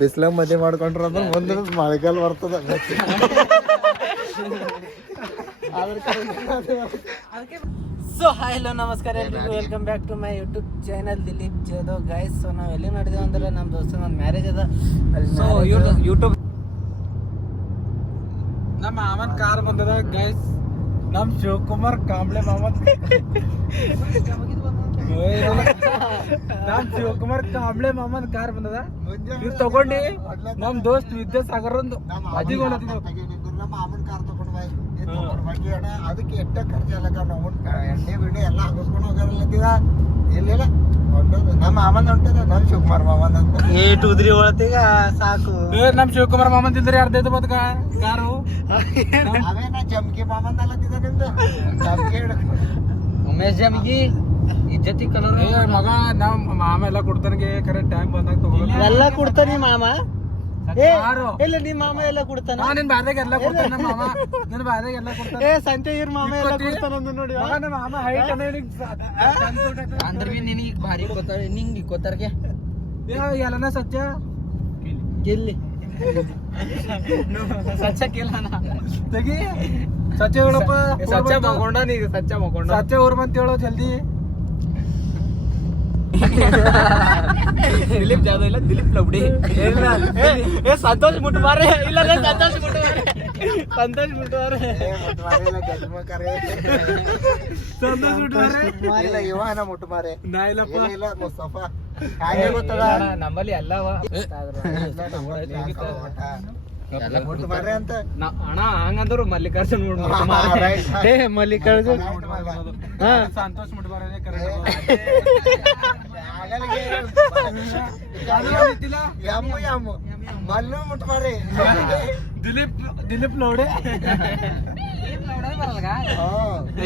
ಬಿಸ್ಲಾಗ ಮದುವೆ ಮಾಡ್ಕೊಂಡ್ರ ಅಂದ್ರೆ ಮುಂದೆ ಮಳೆಗಾಲ ಬರ್ತದ. ಸೊ ಹಾಯ್ ಹಲೋ ನಮಸ್ಕಾರ ಎಲ್ರಿಗೂ, welcome back to my YouTube channel Dilip Jadhav. Guys, so ನಾವು ಎಲ್ಲಿ ನೋಡಿದೇವೆ ಅಂದ್ರೆ ನಮ್ಮ ದೋಸ್ತನ ಒಂದು ಮ್ಯಾರೇಜ್ ಅದ. ಸೊ ಯೂಟ್ಯೂಬ್ ನಮ್ಮ ಮಾಮನ್ ಕಾರ್ ಬಂದದ ಗೈಸ್. ನಮ್ ಶಿವಕುಮಾರ್ ಕಾಂಬ್ಳೆ ಮಾಮನ್ ನಮ್ ಶಿವಕುಮಾರ್ ಕಾಂಬ್ಳೆ ಮಾಮನ್ ಕಾರ್ ಬಂದದ. ಇವ್ ತಗೊಂಡಿ ನಮ್ ದೋಸ್ತ್ ವಿದ್ಯಾಸಾಗರ್ ಮಾಮನ್ ಕಾರ್ ತಗೊಂಡ್ ಅದಕ್ಕೆ ಎಟ್ಟ ಖರ್ಚಲ್ಲ ಎಣ್ಣೆ ಬಿಣ್ಣೆ ಎಲ್ಲ ಹಾಕಿಸ್ಕೊಂಡು ಹೋಗಾರಲ್ಲತ್ತಿದ. ಇಲ್ಲ ನಮ್ಮ ಮಾಮನ್ ಹೊಂಟದ, ನಮ್ ಶಿವಕುಮಾರ್ ಮಾಮನ್ ಅಂತ ಉದ್ರಿ ಒಳತಿಗ ಸಾಕು. ನಮ್ ಶಿವಕುಮಾರ್ ಮಾಮನ್ ತಿಂದ್ರೆ ಅರ್ಧೈದು ಬದ್ಕ ಕಾರು. ಅವೇನ ಜಮ್ಕಿ ಮಾಮನ್ ಅಲ್ಲತ್ತಿದ ನಿಮ್ದು. ಜಮ್ಕಿ ಉಮೇಶ್ ಜಮ್ಗಿ ಇಜ್ಜತಿ ಕಲರ್ ಮಗ ನಾವ್ ಮಾಮ ಎಲ್ಲ ಕೊಡ್ತಾನೆ ಕರೆಕ್ಟ್ ಟೈಮ್ ಬಂದಾಗ ತಗೋ ಎಲ್ಲ ಕೊಡ್ತಾನೆ ಮಾಮ. ಇಲ್ಲ ನಿಮ್ ಮಾಮ ಎಲ್ಲ ಕೊಡ್ತಾನ. ನಿನ್ ಬಾದಾಗ ಎಲ್ಲ ಕೊಡ್ತಾನೆ ನಮ್ಮ ಮಾಮ. ನನ್ ಬಾದಾಗ ಎಲ್ಲ ಕೊಡ್ತಾನೆ. ಸಂತೆ ಇವ್ರ ಮಾಮ ಎಲ್ಲ ಕೊಡ್ತಾನ ನೋಡಿ. ನಮ್ಮ ಮಾಮ ಹೈಟ್ ಅಂದ್ರೆ ಬಿ ನಿನಗೆ ಭಾರಿ ಗೊತ್ತಾರ, ನಿಂಗೆ ಗೊತ್ತಾರ್ಗೆ ಎಲ್ಲನ ಸತ್ಯ ಗೆಲ್ಲಿ ಸಚ್ಚ ಕೇಳಣ ತೆಗಿ ಸತ್ಯ ಹೇಳಪ್ಪ. ಸಚ್ಚ ಮಕೊಂಡ ನೀಗ ಸಚ್ಚ ಮಕೊಂಡ ಸತ್ಯ ಊರ್ ಬಂತ ಹೇಳೋ ಜಲ್ದಿ. ದಿಲೀಪ್ ಜಾಧವ್ ಇಲ್ಲ, ದಿಲೀಪ್ ಲವ್ಡಿ. ಸಂತೋಷ್ ಮುಟ್ಮಾರೆ ಇಲ್ಲ, ಸಂತೋಷ್ ಮುಟ್ಮಾರೆ, ಸಂತೋಷ್ ಮುಟ್ಮಾರೆ, ಸಂತೋಷ್ ಮುಟ್ಮಾರೆ ಇಲ್ಲ ಇವನ ಮುಟ್ಮಾರೆ. ನಾ ಇಲ್ಲಪ್ಪ. ಇಲ್ಲ ಮುಸ್ತಫಾ ನಮ್ಮಲ್ಲಿ ಎಲ್ಲವ ಮುಟ್ಮಾರೆ ಅಂತ ಅಣ್ಣ. ಹಂಗಂದ್ರು ಮಲ್ಲಿಕಾರ್ಜುನ್ ಮಲ್ಲಿಕಾರ್ಜುನ್ ಸಂತೋಷ್ ಮುಟ್ಬಾರ ಮಲ್ಲು ಮುಟ್ಮಾರೆ. ದಿಲೀಪ್ ಲೋಡೆ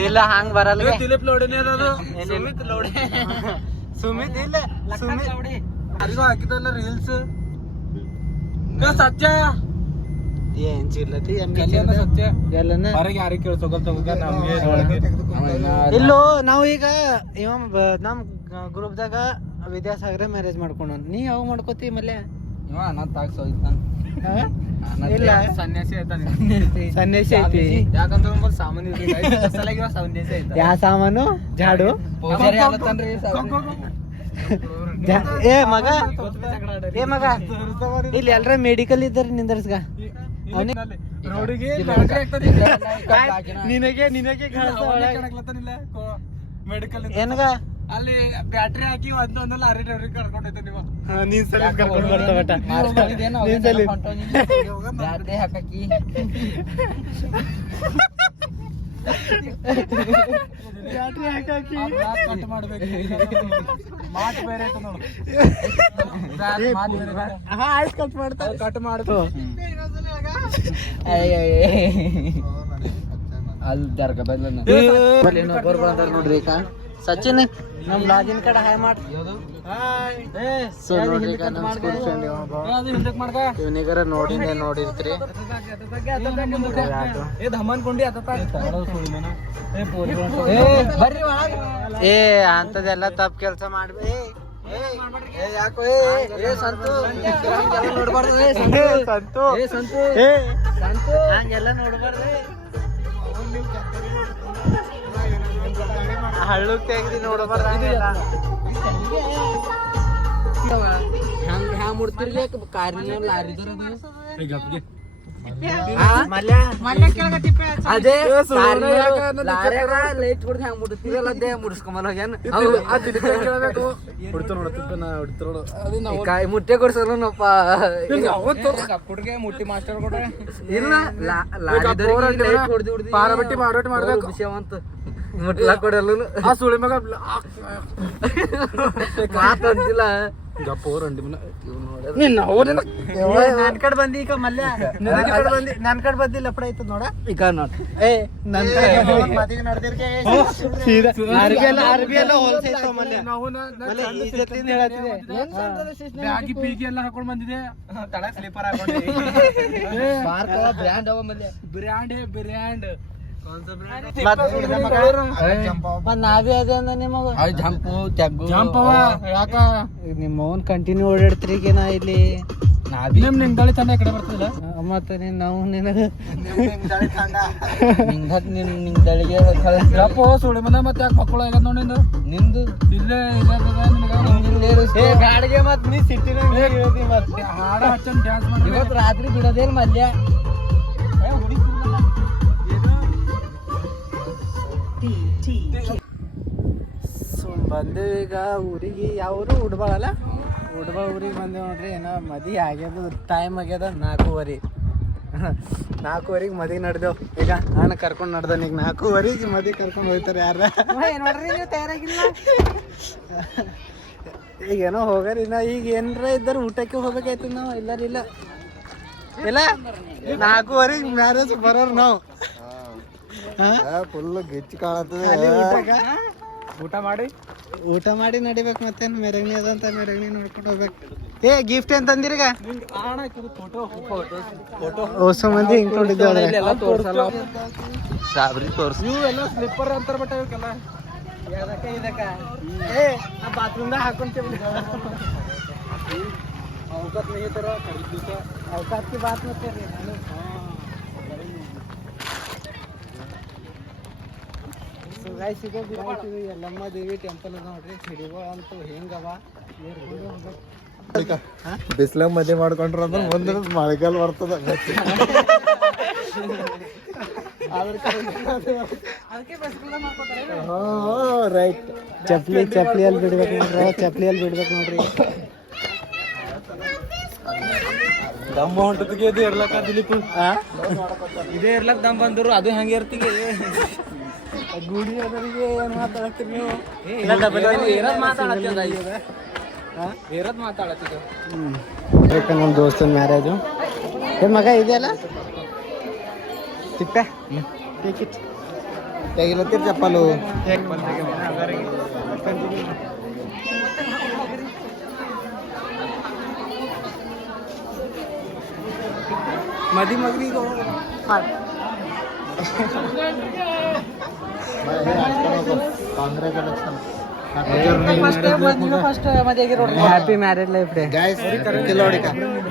ಇಲ್ಲ, ಹಂಗ್ ಬರಲ್ಲ. ದಿಲೀಪ್ ಲೋಡೆನೇ ಅದು. ಸುಮಿತ್ ಲೋಡೆ, ಸುಮಿತ್ ಇಲ್ಲ, ಸುಮಿತ್ ಲೋಡೆ ಯಾರಿಗೂ ಹಾಕಿದಲ್ಲ ರೀಲ್ಸ್. ಸತ್ಯ ಏನ್ ಚಿರ್ಲತಿ ಸತ್ಯ ಎಲ್ಲನ ಹೊರಗೆ ಯಾರಿಗೆ ಕೇಳ್ಸೋಗಲ್ತ ನಮ್ಗೆ. ಇಲ್ಲೋ ನಾವು ಈಗ ಇವ ನಮ್ ಗ್ರೂಪ್ದಾಗ ವಿದ್ಯಾಸಾಗರ ಮ್ಯಾರೇಜ್ ಮಾಡ್ಕೊಂಡ. ನೀ ಯಾವಾಗ ಮಾಡ್ಕೋತಿ ಮಲ್ಯ? ಇವ ಅನಾಥ ಆಗ್ಸೋಯ್ತಾನ. ಇಲ್ಲ, ಸನ್ಯಾಸಿ ಆಯ್ತಾನೆ. ಸನ್ಯಾಸಿ ಐತಿ. ಯಾಕಂದ್ರೆ ಸಾಮಾನ್ಯ ಸನ್ಯಾಸಿ ಆಯ್ತ. ಯಾ ಸಾಮಾನು? ಜಾಡು ಏ ಮಗ, ಏ ಮಗ, ಇಲ್ಲಿ ಎಲ್ರ ಮೆಡಿಕಲ್ ಇದ್ದಾರೆ ನಿಂದರ್ಸ್ಗ. ರೋಡಿಗೆ ನಿನಗೆ ನಿನಗೆ ಮೆಡಿಕಲ್ ಏನಗ ಅಲ್ಲಿ ಬ್ಯಾಟ್ರಿ ಹಾಕಿ ಒಂದೊಂದು ಲಾರಿ ಡ್ರೈವರಿಗೆ ಕರ್ಕೊಂಡೈತೆ ನೀವು. ನೀನ್ ಸಲ ಕರ್ಕೊಂಡ್ ಬರ್ತಾ ಬಟ ನೀನ್ ಸಲ ಬ್ಯಾಟ್ರಿ ಹಾಕಿ ಬ್ಯಾಟ್ರಿ ಹಾಕಿ ಕಟ್ ಮಾಡ್ಬೇಕು. ಮಾತ್ ಬೇರೆ ಐತೆ ನೋಡು. ಹಾ ಆಯ್ತು, ಕಟ್ ಮಾಡ್ತಾ ಕಟ್ ಮಾಡ್ತು. ಅಲ್ಲಿ ದರ್ಗ ನೋಡ್ರಿ. ಈಗ ಸಚಿನ್ ನಮ್ ಲಾಜಿನ್ ಕಡೆ ಹಾಯ್ ಮಾಡಿ. ಸೊ ನೋಡ್ರಿ, ಇವನಿಗರ ನೋಡಿರ್ತೀರಿ. ಏ ಅಂತದೆಲ್ಲ ತಪ್ಪು ಕೆಲಸ ಮಾಡ್ಬೇ. ಯಾಕೋ ನೋಡ್ಬಾರ್ದು, ಹಂಗೆಲ್ಲ ನೋಡ್ಬಾರ್ದು. ಹಳ್ಳು ತೆಗ್ದಿ ನೋಡ್ಬಾರ್ದು. ಹ್ಯಾಂಗ ಮುಡ್ತಿರ್ಲಿ ಕಾರಿನ ಲಾರಿದರ ಅದೇ ಲೈಟ್ ಕೊಡ್ದು ಹ್ಯಾಂಗ ಮುಡ್ತಿರಲ್ಲ, ಅದೇ ಮುಡಿಸ್ಕೊಂಬಲ್ಲ ಹೋಗ್ಯಾನ. ಮುಟ್ಟೆ ಕೊಡ್ಸಲ್ಲಪ್ಪ. ಹುಡುಗೆ ಮುಟ್ಟಿ ಮಾಸ್ಟರ್ ಕೊಡ್ರೆ ಇಲ್ಲ, ಲೈಟ್ ಹೊಡ್ದು ಪಾರಬಟ್ಟಿ ಮಾಡೋಟ್ ಮಾಡ್ಬೇಕು ವಿಷಯವಂತ ಮುಟ್ಲಾ ಕೊಡಲ್ಲ. ಆ ಸುಳಿ ಮಗ ಮಾತಂತಿಲ್ಲ. ನನ್ ಕಡೆ ಬಂದಿ ಈಗ ಮಲ್ಯ, ನನ್ ಕಡೆ ಬಂದಿ ಲಪಡ ಐತದ ನೋಡ. ಈಗ ನೋಡ ನನ್ ಅರ್ಬಿ ಎಲ್ಲ ಹೊಲ್ಸೈತ ಮಲ್ಯ. ಇಜ್ಜತ್ತಿಂದ ಹೇಳತ್ತಿದೆ. ಬ್ಯಾಗಿ ಪೀಗಿ ಎಲ್ಲ ಹಾಕೊಂಡ್ ಬಂದಿದೆ. ತಳ ಸ್ಲೀಪರ್ ಹಾಕೊಂಡಿ. ಬ್ರ್ಯಾಂಡ್ ಅವ ಮಲ್ಯ, ಬ್ರ್ಯಾಂಡ್ ಮತ್ ನಾವೇ ಅದೇ ಅಂದ ನಿಮಗ ಜಂಪವ ಯಾಕ ನಿಮ್ಮ ಅವ್ನ್ ಕಂಟಿನ್ಯೂ ಓಡಾಡ್ತೀರಿ ಈಗ ನಾ ಇಲ್ಲಿ ನಿಮ್ ದಳಿ ತಂಡ ಕಡೆ ಬರ್ತದಿಲ್ಲ ಮತ್ತೆ ನಾವು ನಿನಗ ದಳಿಗೆ ಯಪ್ಪ ಸುಳಿ ಮನೆ ಮತ್ತೆ ಯಾಕೆ ಮಕ್ಕಳು ಆಗ್ಯದ ನೋಡಿ ನಿಂದು ಇಲ್ಲೇ ಗಾಡಿಗೆ ಮತ್ ನೀ ಸಿಟ್ಟಿನ ಮತ್ತೆ ಹಾಡ ಹಚ್ಚನ್ ಡ್ಯಾನ್ಸ್ ಮಾಡಿ ಇವತ್ತು ರಾತ್ರಿ ಬಿಡೋದೇನ್ ಮಲ್ಯ ಬಂದೇವು ಈಗ ಊರಿಗೆ ಯಾವರು ಉಡ್ಬಾಳಲ್ಲ ಉಡ್ಬಾಳ ಊರಿಗೆ ಬಂದೇವು ನೋಡ್ರಿ ಏನೋ ಮದಿ ಆಗ್ಯದ ಟೈಮ್ ಆಗ್ಯದ 4:15 4:15 ಮದಿ ನಡೆದೇವು ಈಗ ನಾನು ಕರ್ಕೊಂಡು ನಡ್ದನ್ ಈಗ 4:15 ಮದಿ ಕರ್ಕೊಂಡು ಹೋಗ್ತಾರೆ ಯಾರ ನೋಡ್ರಿ ನೀವು ತಯಾರಾಗಿಲ್ಲ ಈಗ ಏನೋ ಹೋಗಾರಿ ನಾ ಈಗ ಏನಾರ ಇದ್ದಾರೆ ಊಟಕ್ಕೆ ಹೋಗ್ಬೇಕಾಯ್ತು ನಾವು ಇಲ್ಲಾರಿಲ್ಲ ಇಲ್ಲ 4:15 ಮ್ಯಾರೇಜ್ ಬರೋರು ನಾವು ಫುಲ್ ಗಿಚ್ಚಿ ಕಾಣತ್ತದ ಊಟ ಮಾಡಿ ನಡಿಬೇಕು ಮತ್ತೇನು ಮೆರಗಣಿ ಅದಂತ ಮೆರಗಣಿ ನೋಡ್ಕೊಂಡು ಹೋಗ್ಬೇಕು ಏ ಗಿಫ್ಟ್ ಏನ್ ತಂದಿರಿಗ ಹೊಸ ಮಂದಿ ಹಿಂಗ್ ಕೊಟ್ಟಿದ್ದೇವೆ ಸಾಬ್ರಿ ತೋರ್ಸ್ ನೀವು ಎಲ್ಲ ಸ್ಲಿಪ್ಪರ್ ಅಂತಾರ ಬಟ್ ಇವಕ್ಕೆಲ್ಲ ಏ ಬಾತ್ರೂಮ್ದಾಗ ಹಾಕೊಂತೀವಿ ಅವಕಾಶ ನೀತರ ಅವಕಾಶ ಕಿ ಬಾತ್ ಮತ್ತೆ ಸಿಗೋ ಬಿಡ್ತೀವಿ ಎಲ್ಲಮ್ಮ ದೇವಿ ಟೆಂಪಲ್ ಅದ ನೋಡ್ರಿ ಸಿಡಿಗಳು ಅಂತೂ ಹೆಂಗವ ಬಿಸಿಲ ಮದುವೆ ಮಾಡ್ಕೊಂಡ್ರ ಅಂದ್ರೆ ಮುಂದೆ ಮಳೆಗಾಲ ಬರ್ತದ ರೈಟ್ ಚಪ್ಲಿಯಲ್ಲಿ ಬಿಡ್ಬೇಕು ನೋಡ್ರಿ ಚಪ್ಲಿಯಲ್ಲಿ ಬಿಡ್ಬೇಕು ನೋಡ್ರಿ ದಮ್ಮ ಹೊಂಟದಿಗೆ ಇದು ಇರ್ಲಕ್ಕ ದಿಲೀಪ್ ಇದೇ ಇರ್ಲಕ್ ದಮ್ ಬಂದ್ರು ಅದು ಹೆಂಗೆ ಇರ್ತಿಗೆ ಗುಡಿ ಅದರಿಗೆ ಏನು ಮಾತಾಡ್ತೀರಿ ನೀವು ಬೇರದ್ ಮಾತಾಡತ್ತಿದ್ದು ನಮ್ಮ ದೋಸ್ತನ ಮ್ಯಾರೇಜು ಏ ಮಗ ಇದೆಯಲ್ಲ ತಿಪ್ಪೆ ತೆಗಿಲತ್ತೀರಿ ಚಪ್ಪಲು ಮದಿ ಮಗನಿಗೆ happy marriage life day guys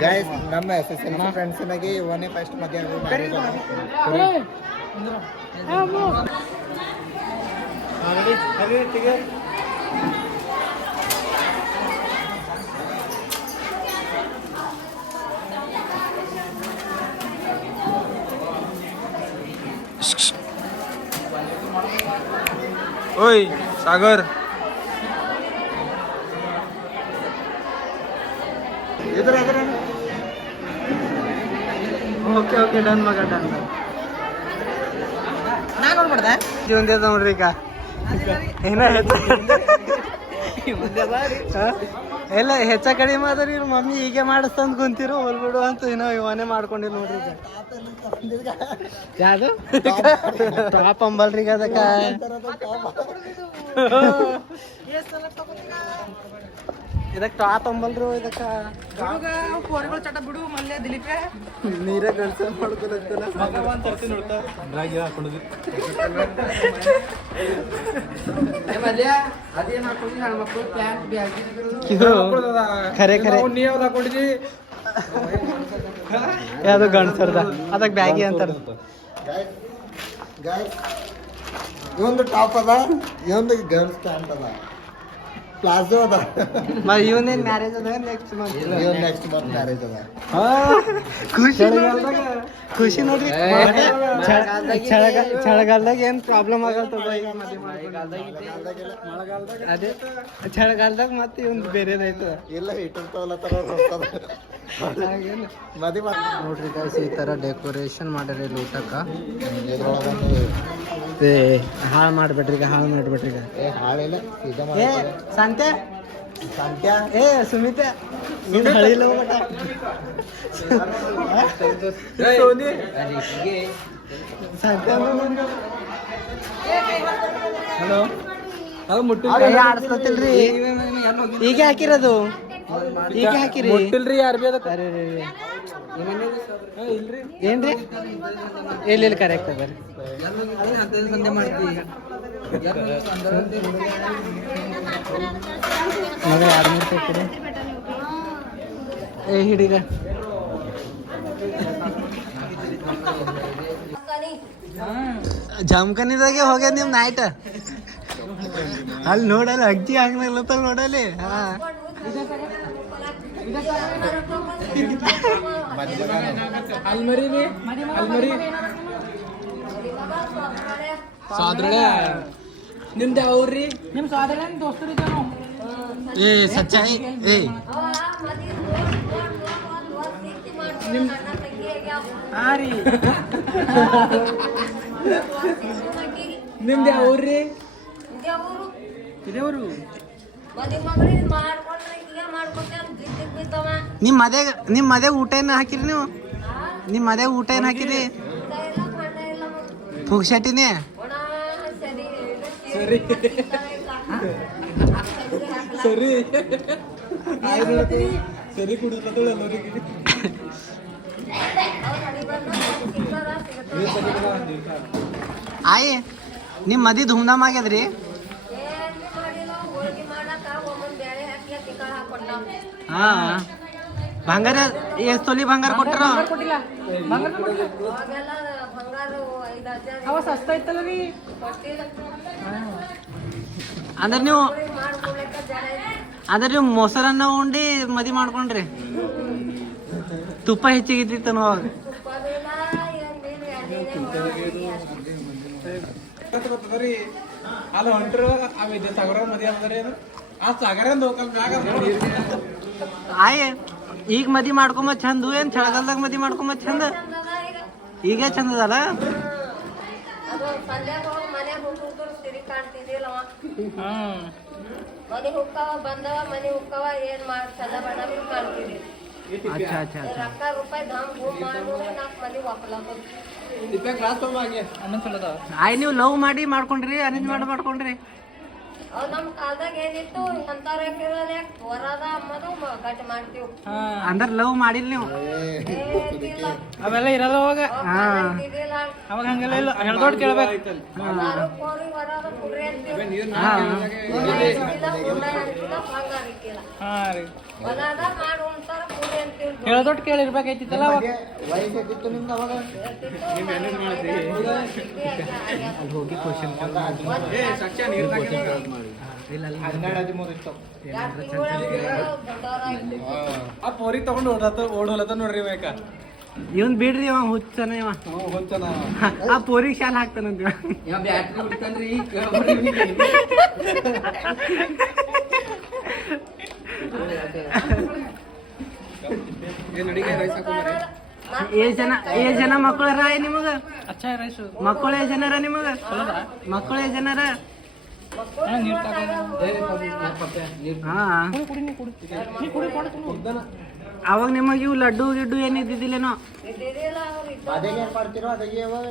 guys ನಮ್ಮ SSLC ಫ್ರೆಂಡ್ಸ್ನಾಗೆ ಇವನೇ ಫಸ್ಟ್ ಮದುವೆ ಓಯ್ ಸಾಗರ್ ಓಕೆ ಡನ್ ಮಗ ಡನ್ ನಾನು ನೋಡ್ಬಿಡ್ದೆ ಜೀವನ ನೋಡ್ರಿ ಈಗ ಏನೋ ಎಲ್ಲ ಹೆಚ್ಚ ಕಡಿಮೆ ಆದ್ರಿ ಮಮ್ಮಿ ಹೀಗೆ ಮಾಡಿಸ್ತಂದ್ ಕುಂತಿರು ಹೊಲ್ಬಿಡು ಅಂತ ಏನೋ ಇವನೇ ಮಾಡ್ಕೊಂಡಿಲ್ಲ ನೋಡ್ರಿ ಈಗ ಯಾವುದು ಟಾಪ್ ಅಂಬಲ್ರಿ ಈಗ ಅದಕ್ಕ ಇದಕ್ಕೆ ಟಾಪ್ ಅಂಬಲ್ರು ಇದಕ್ಕ ಚಟ ಬಿಡು ಮಲ್ಯ ದಿಲೀಪೆ ನೀರೇ ಕಳ್ಸ ಮಾಡ್ಕೊಳತ್ತಲ್ಲ ಭಗವಾನ್ ತರ್ತಿ ನೋಡ್ತಾ ಖರೆ ಖರೆ ನೀ ಯಾವ್ದು ಹಾಕೊಂಡಿದ್ದಿ ಯಾವ್ದು ಗಂಡಸರ್ದ ಅದಕ್ಕೆ ಬ್ಯಾಗಿ ಅಂತಾರ ಇವೊಂದು ಟಾಪ್ ಅದ ಇವೊಂದು ಗರ್ಲ್ಸ್ ಪ್ಯಾಂಟ್ ಅದ ಪ್ಲಾಜೋ ಅದ ಇವನೇನ್ ಮ್ಯಾರೇಜ್ ಅದ ನೆಕ್ಸ್ಟ್ ನೆಕ್ಸ್ಟ್ ಮಂತ್ ಮ್ಯಾರೇಜ್ ಅದ ಖುಷಿ ಖುಷಿ ನೋಡ್ರಿ ಚಳಿಗಾಲದಾಗ ಏನ್ ಪ್ರಾಬ್ಲಮ್ ಆಗಲ್ತದ ಈಗ ಅದೇ ಚಳಿಗಾಲದಾಗ ಮತ್ತೆ ಇವ್ನ್ ಬೇರೆದೈತದ ಇಲ್ಲ ಇಟ್ಟಿರ್ತಾವಲ್ಲ ತರ ಮದುವೆ ನೋಡ್ರಿ ಗೈಸ್ ಈ ತರ ಡೆಕೋರೇಷನ್ ಮಾಡ್ಯಾರ ಇಲ್ಲಿ ಊಟಕ್ಕ ಹಾಳು ಮಾಡ್ಬೇಡ್ರಿ ಈಗ ಹಾಳು ಮಾಡ್ಬೇಡ್ರಿ ಈಗ ಹಾಳಿಲ್ಲ ಏ ಸಂತೆ ಸಂತ್ಯಾ ಏ ಸುಮಿತೆ ನಿಂದ ಹಳಿಲ್ಲ ಹೋಗ್ಬೇಕ ಸಂತೆ ಹಲೋ ಅದು ಮುಟ್ಟಿ ಆಡಿಸ್ತತಿಲ್ರಿ ಈಗ ಹಾಕಿರೋದು ಈಗ ಹಾಕಿರಿ ಮುಟ್ಟಿಲ್ರಿ ಯಾರು ಬಿ ಅದಕ್ಕೆ ಅರೆ ರೀ ಇಲ್ರಿ ಏನ್ರಿ ಎಲ್ಲಿ ಕರೆಕ್ಟ್ ಬರ್ರಿ ಸಂದೆ ಮಾಡ್ತೀವಿ ಮಗ 200 ರೂಪಾಯಿ ಕೊಡು ಏ ಹಿಡೀಗ ಜಮ್ಕನಿದಾಗೆ ಹೋಗ್ಯದ ನಿಮ್ ನೈಟ್ ಅಲ್ಲಿ ನೋಡಲ್ಲ ಅಜ್ಜಿ ಆಗ್ಲತ್ತ ನೋಡಲಿ ಹಾ ಅಲ್ಮರಿ ಅಲ್ಮರಿ ಸಾದ್ರಳೆ ನಿಮ್ದು ಯಾವ್ರಿ ನಿಮ್ ಸಾದ್ರಳೆ ದೋಸ್ತರು ಏ ಸಚ್ಚಾಯಿ ಏ ಹಾ ರೀ ನಿಮ್ದು ಯಾವ್ರಿ ಇದೇವ್ರು ನಿಮ್ ಮದೆ ಊಟ ಏನ್ ಹಾಕಿರಿ ನೀವು ನಿಮ್ ಮದೆ ಊಟ ಏನ್ ಹಾಕಿರಿ ಪುಗ್ಶಟಿನೇ ಸರಿ ಸರಿ ಸರಿ ಕುಡಿದ್ಲ ಎಲ್ಲರಿಗೆ ಆಯ್ ನಿಮ್ ಮದಿ ಧೂಮ್ಧಾಮ್ ಆಗ್ಯದ್ರಿ ಹಾ ಬಂಗಾರ ಎಷ್ಟ್ ತೊಲಿ ಬಂಗಾರ ಕೊಟ್ರ ಅಂದ್ರೆ ನೀವು ಮೊಸರನ್ನ ಉಂಡಿ ಮದಿ ಮಾಡ್ಕೊಂಡ್ರಿ ತುಪ್ಪ ಹೆಚ್ಚಿಗಿದ್ದಿತ್ತು ಅವಾಗ ಅಲ್ಲ ಹೊಂಟ್ರು ಆ ವಿದ್ಯಾಸಾಗರ ಮದಿ ಅಂದ್ರೆ ಆ ಸಾಗರ ಲೋಕಲ್ ಮ್ಯಾಗ ಆಯ್ ಈಗ ಮದಿ ಮಾಡ್ಕೊಂಬ ಚಂದ ಏನ್ ಚಳಗಾಲದಾಗ ಮದಿ ಮಾಡ್ಕೊಂಬ ಚಂದ ಈಗ ಚಂದ ಅದಲ್ಲ अच्छा अच्छा ಆಯ್ ನೀವು ಲವ್ ಮಾಡಿ ಮಾಡ್ಕೊಂಡ್ರಿ ಅರೇಂಜ್ ಮಾಡ್ಕೊಂಡ್ರಿ ನಮ್ ಕಾಲದಾಗ ಏನಿತ್ತು ಅಂತಾರ ವರದ ಅಮ್ಮದು ಗಟ್ಟಿ ಮಾಡ್ತೀವಿ ಅಂದ್ರ ಲವ್ ಮಾಡಿಲ್ ನೀವು ಅವೆಲ್ಲ ಇರಲ್ಲ ಅವಾಗ ಅವಾಗ ಹಂಗೆಲ್ಲ ಇಲ್ಲ ಹೇಳ್ದೋಡ್ ಕೇಳ್ಬೇಕು ಹಾ ರೀ ಹೇಳ್ದೊಟ್ಟು ಕೇಳಿರ್ಬೇಕೈತಿತ್ತಲ್ಲ ಅವಾಗ ವಯಸ್ಸಾಗಿತ್ತು ನಿಮ್ದು ಅವಾಗ ಅಲ್ಲಿ ಹೋಗಿ ಕ್ವಶನ್ ಇಲ್ಲ 12-13 ಇತ್ತು ಆ ಪೋರಿ ತಗೊಂಡು ಓಡೋಲತ್ತ ನೋಡ್ರಿ ಬೇಕ ಇವನ್ ಬಿಡ್ರಿ ಅವ ಹುಚ್ಚನ ಇವ ಆ ಪೋರಿಗೆ ಶಾಲ್ ಹಾಕ್ತಾನಂತ ಬ್ಯಾಟ್ರಿ ಬಿಡ್ತಾನ್ರಿ ಏ ಜನ ಮಕ್ಕಳರ ನಿಮಗ ಅಚ್ಚ ರೈಸು ಮಕ್ಕಳು ಜನರ ನಿಮಗ ಮಕ್ಕಳು ಜನರ ಹಾ ಅವಾಗ ನಿಮಗೆ ಇವು ಲಡ್ಡು ಗಿಡ್ಡು ಏನ್ ಇದ್ದಿದ್ದಿಲ್ಲೇನೋ ಅದೇನ್ ಮಾಡ್ತಿರೋ ಅದಾಗಿ ಅವಾಗ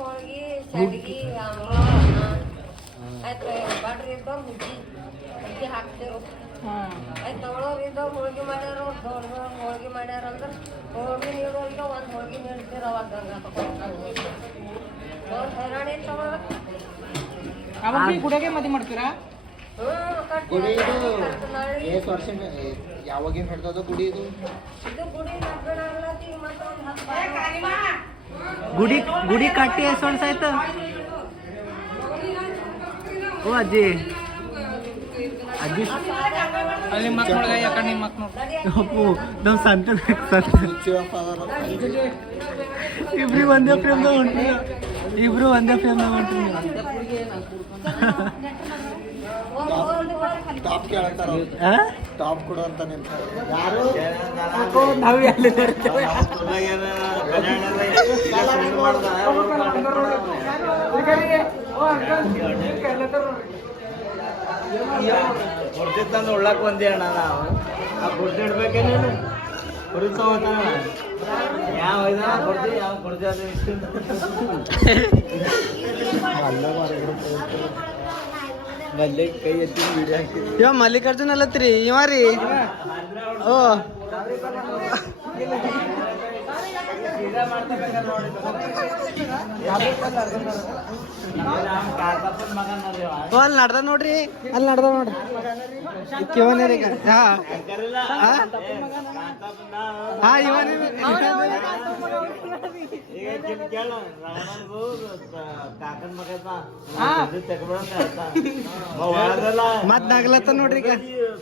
ಹೋಳ್ಗಿ ಸಂಡಿಗೆ ಆಯ್ತು ಬಾಡ್ರಿ ಇದ್ದವ್ರು ಹುಗ್ಗಿ ಹಾಕ್ತಿರು ಆಯ್ತು ತಗೊಳ್ಳೋರು ಇದ್ದವ್ರು ಹೋಳ್ಗಿ ಮಾಡ್ಯಾರ ಹೋಳ್ಗಿ ಮಾಡ್ಯಾರ ಅಂದ್ರೆ ಹೋಳ್ಗಿ ನೀಡೋರಿಗೆ ಒಂದು ಹೋಳ್ಗಿ ನೀಡ್ತೀರ ಅವಾಗ ಹೈರಾಣಿ ತಗೊಳಕ್ ಅವಾಗ ಗುಡಿಗೆ ಮದಿ ಮಾಡ್ತೀರಾ ಗುಡಿ ಇದು ಎಷ್ಟು ವರ್ಷ ಯಾವಾಗಿನ ಹಿಡ್ದದ ಗುಡಿ ಇದು ಇದು ಗುಡಿ ನಡ್ಬೇಡಾಗ್ಲತ್ತಿ ಮತ್ತೊಂದು ಗುಡಿ ಕಟ್ಟಿ ಎಷ್ಟು ವರ್ಷ ಆಯ್ತು ಓ ಅಜ್ಜಿ ಅಲ್ಲಿ ಮಕ್ಕಳು ಯಾಕಂದ್ರೆ ನಿಮ್ಮ ಮಕ್ಕಳು ಅಪ್ಪು ನಮ್ ಸಂತ ಇಬ್ರು ಒಂದೇ ಫ್ರೇಮ್ದಾಗ ಹೊಂಟ್ರಿ ಇಬ್ರು ಒಂದೇ ಫ್ರೇಮ್ದಾಗ ಹೊಂಟ್ರಿ ಟಾಪ್ ಕೇಳಂತಾರ ಟಾಪ್ ಕೊಡು ಅಂತ ನಿಂತಾರೆ ಯಾರು ನಾವೇ ಅಲ್ಲಿ ತಂದು ಉಳ್ಳಾಕ ಬಂದಿ ಅಣ್ಣ ನಾವು ಆ ಗುಡ್ಡ ಇಡ್ಬೇಕೇನೇನು ಹುರಿತ ಹೋಗ್ತಾನ ಯಾವ ಕೊಡ್ತೀವಿ ಯಾವ ಕೊಡ್ತೀವಿ ಮಲ್ಲೆ ಕೈ ಎತ್ತಿ ವಿಡಿಯೋ ಹಾಕಿ ಇವ ಮಲ್ಲಿಕಾರ್ಜುನ್ ಅಲ್ಲತ್ರಿ ಇವ ರೀ ಓ ಓ ಅಲ್ಲಿ ನಡ್ದ ನೋಡ್ರಿ ಅಲ್ಲಿ ನಡ್ದ ನೋಡ್ರಿ ಕಿವನೇ ರೀ ಹಾ ಇವನೇ ಮತ್ ನಗ್ಲತ್ತ ನೋಡ್ರಿ ಈಗ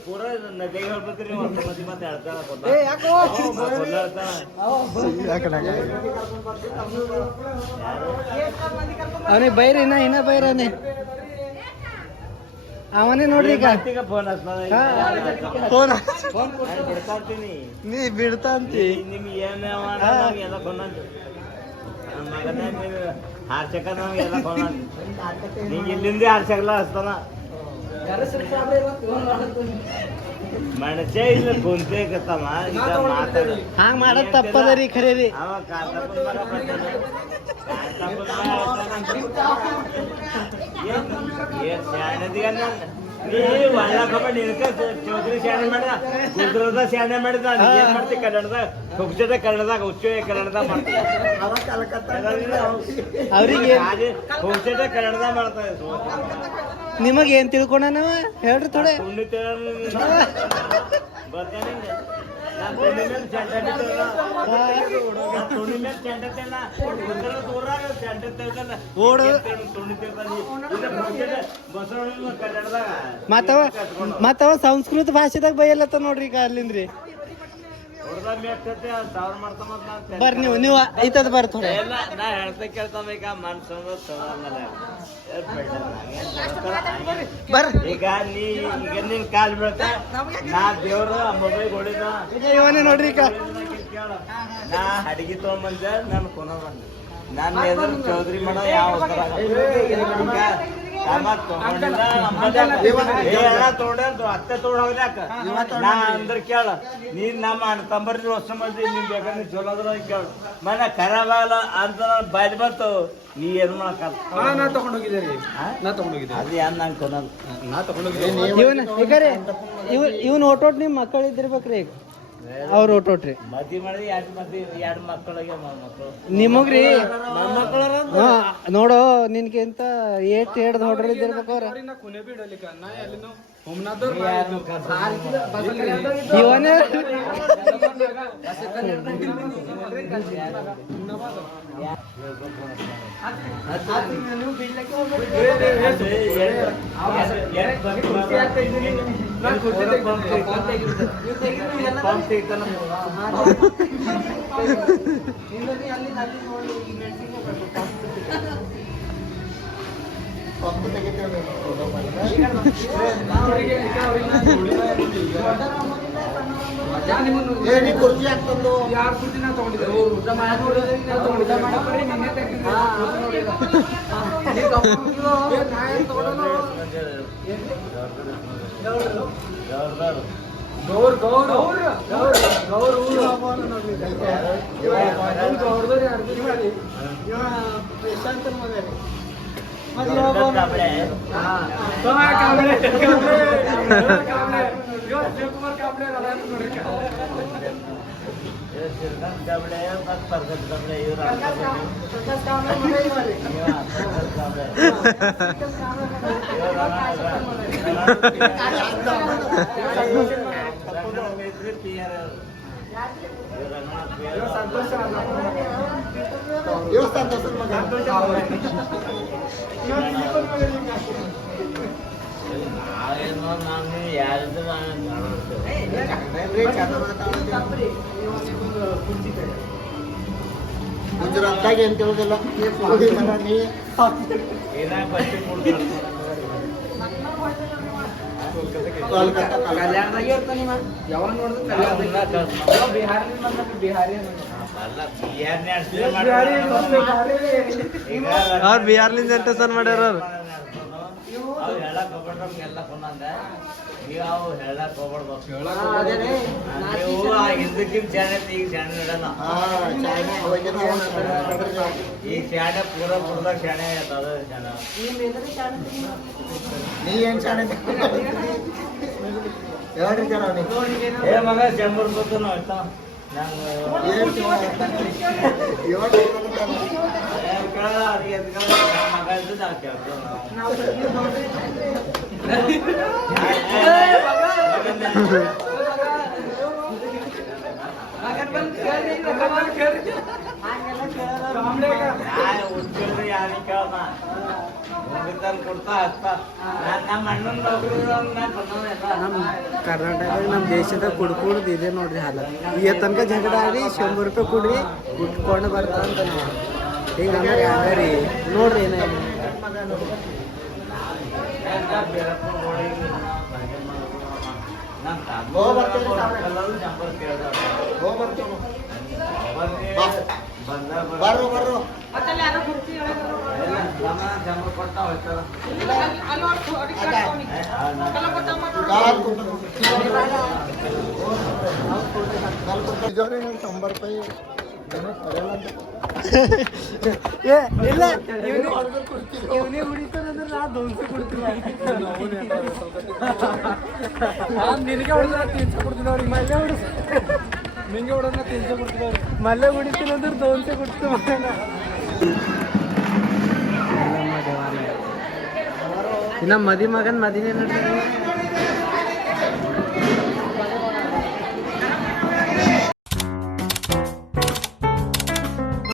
ಪೂರ ನದಿಗೆ ಹೇಳ್ಬೇಕ್ರಿ ಮತ್ತೆ ಅವನಿಗೆ ಬೈರಿ ಇನ್ನ ಬೈರನೆ ಅವನೇ ನೋಡ್ರಿ ಈಗ ಫೋನ್ ಬಿಡ್ತಾಂತೀನಿ ನೀ ಬಿಡ್ತಾ ಅಂತಿ ನಿಮ್ಗೆ ಎಲ್ಲ ಕೊಂಡಿ ಮಗನೇ ಹಾರ್ಸಕ ಎಲ್ಲ ಕೊಂಡಿ ನಿಂಗೆ ಇಲ್ಲಿಂದ ಹಾರ್ಸಕಲ್ಲ ಹಸ್ತಾನ ಮನುಷ್ಯ ಇಲ್ಲ ಕುಂತೆ ಕತ್ತಮ್ಮ ಹಂಗ ಮಾಡದ್ ತಪ್ಪದರಿ ಖರೆ ರೀ ಅವ ಚೌಧರಿ ಶಾಣೆ ಮಾಡಿದ ಗುಲ್ಬರ್ಗದ ಶಾಣೆ ಮಾಡಿದ ಏನ್ ಮಾಡ್ತಿ ಕನ್ನಡದಾಗ ಹುಚ್ಚದ ಕನ್ನಡದಾಗ ಹುಚ್ಚ ಕನ್ನಡದಾಗ ಮಾಡ್ತೀವಿ ಅವ್ರಿಗೆ ಹುಚ್ಚದ ಕನ್ನಡದಾಗ ಮಾಡ್ತಾರೆ ನಿಮಗ್ ಏನ್ ತಿಳ್ಕೊಂಡ ಹೇಳ್ರಿ ಥೋಡೆ ಮತ್ತವ ಸಂಸ್ಕೃತ ಭಾಷೆದಾಗ ಬೈಯಲ್ಲತ್ತ ನೋಡ್ರಿ ಈಗ ಅಲ್ಲಿಂದ್ರಿ ಬರ್ರಿ ನೀವು ಐತದ ಬರ್ರಿ ಥೋಡೆ ನಾ ಹೇಳ್ತಾ ಕೇಳ್ತಾವ ಈಗ ಮನ್ಸು ಬರ್ರಿ ಈಗ ಈಗ ನಿನ್ ಕಾಲ್ ಬೀಳ್ತ ನಾ ದೇವ್ರ ಮೊಬೈಲ್ ಹೊಡಿದ ಇವನೇ ನೋಡ್ರಿ ಈಗ ನಾ ಅಡಿಗೆ ತಗೊಂಬಂದ ನಾನು ಕೊನ ಬಂದೆ ನಾನು ಎದುರು ಚೌಧರಿ ಮಾಡೋ ಯಾವ ಅತ್ತೆ ತಗೊಂಡಾಕ ನಾ ಅಂದ್ರ ಕೇಳ ನೀನ್ ನಮ್ಮ ಅಣ್ಣ ತಂಬರ್ಲಿ ಹೊಸ ಮಂದಿ ನೀನ್ ಬೇಕಾದ್ರೆ ಚಲೋದ್ರ ಕೇಳ ಮನೆ ಖರಾಬ್ ಆಗಲ್ಲ ಅಂತ ಬಾಯ್ದು ಬಂತು ನೀ ಏನ್ ಮಾಡಕ್ಕ ನಾ ತಗೊಂಡೋಗಿದ್ದೇನೆ ಅದು ಏನ್ ನಂಗೆ ಕೊನಲ್ ನಾ ತಗೊಂಡೋಗಿದ್ದೇನೆ ಇವನ್ ಓಟೋಟ್ ನಿಮ್ ಮಕ್ಕಳು ಇದ್ದಿರ್ಬೇಕ್ರಿ ಈಗ ಅವ್ರ ಓಟೋಟ್ರಿ ಮದ್ವಿ ಮಾಡಿದ್ರೆ ಎರಡು ಮಕ್ಕಳಿಗೆ ಮಕ್ಕಳು ನಿಮಗ್ರಿ ನೋಡು ನಿನ್ಗಿಂತ ಏಟ್ ಹಿಡ್ದು ಹೊಡ್ರಿ ಇದ್ದಿರ್ಬೇಕು ಅವ್ರ ಇವನೇ ಕುರ್ಚಿ ಆಗ್ತಂದು ಯಾರು ಕುರ್ಚಿನ ತಗೊಂಡಿದ್ರು ಊಟ ಗೌರ್ ಗೌರ್ ಗೌರ್ ಗೌರ್ ಊರು ಗೌರ್ದವ್ರು ಯಾರು ಪ್ರಶಾಂತ ಮಗ ಗುಜರಾತ್ದಾಗ ಏನ್ ತಿಳೋದಿಲ್ಲ ನೀ ಕಲ್ಯಾಣದಾಗೆ ಇರ್ತಾನೆ ಯಾವಾಗ ನೋಡಿದ್ರು ಬಿಹಾರಿ ಅವ್ರು ಬಿಹಾರ್ಲಿಂದ ಎಂಟು ಸನ್ ಮಾಡ್ಯಾರ ಎಲ್ಲ ಈಗ ಅವು ಹೇಳಕ್ ಹೋಗ್ಬಾರ್ದು ಅದೇನೇ ನೀವು ಹಿಂದಕ್ಕಿಂತ ಶಾಣೆ ಐತಿ, ಈಗ ಶಾಣೆ ಇಡಲ್ಲ. ಈಗ ಶಾಣೆ ಪೂರದಾಗ ಶಾಣೆ ಆಗತ್ತ, ಅದು ಶಾಣೆ. ನೀ ಏನ್ ಶಾಣೆ ಹೇಳ್ರಿ ಜನ ನೀವು. ಏ ಮಗ ಚಂಬರ್ ಗೊತ್ತು ನಾವು ಆಯ್ತಾ ನಂಗೆ ಕೇಳಲ್ಲ ಅವ್ರಿಗೆ ಎದ್ಕೊಳ್ಳ ಮಗ ಇದ್ದದ್ದು ಆ ಕೇಳ್ತೇವೆ ಉಚ್ಚಿಲ್ರಿ ಯಾರಿಗೆ ಕೇಳೋಣ ಮುಗಿದಲ್ಲಿ ಕೊಡ್ತಾ ಹಚ್ತಾ ನಮ್ಮ ಅಣ್ಣನ ನೌಕರಿ ನಮ್ಮ ಕರ್ನಾಟಕದಾಗ ನಮ್ಮ ದೇಶದಾಗ ಕುಡ್ಕೊಡ್ದು ಇದೆ ನೋಡ್ರಿ ಹಾಲ. ಈಗ ತನಕ ಜಗಳ ಆಡಿ 100 ರೂಪಾಯಿ ಕೊಡ್ರಿ ಕುಟ್ಕೊಂಡು ಬರ್ತಾರಂತ ನೋಡಿ. ಈಗ ನಮಗೆ ಹಂಗಾರಿ ನೋಡ್ರಿ ಏನೇ ಬರ್ರು ಬರ್ರು ₹100 ಏ ಇಲ್ಲ ಇವನೇ ಹುಡಿತಾನಂದ್ರೆ ನಾ 200 ಕೊಡ್ತೀನಿ. ನಿನಗೆ ಹೊಡೆದ್ರೆ 300 ಕೊಡ್ತೀನಿ ಅವ್ರಿಗೆ. ಮಲ್ಲೆ ಹೊಡಿಸ್ ನಿಂಗೆ ಹೊಡೆದ್ರೆ 300 ಕೊಡ್ತೀನಿ ಅವ್ರಿಗೆ. ಮಲ್ಲೆ ಹೊಡಿತೀನಿ ಅಂದ್ರೆ 200 ಕೊಡ್ತೀನಿ ಮಲ್ಲೆನ. ಇನ್ನ ಮದಿ ಮಗನ್ ಮದಿನೇ ನೋಡ್ತೀನಿ.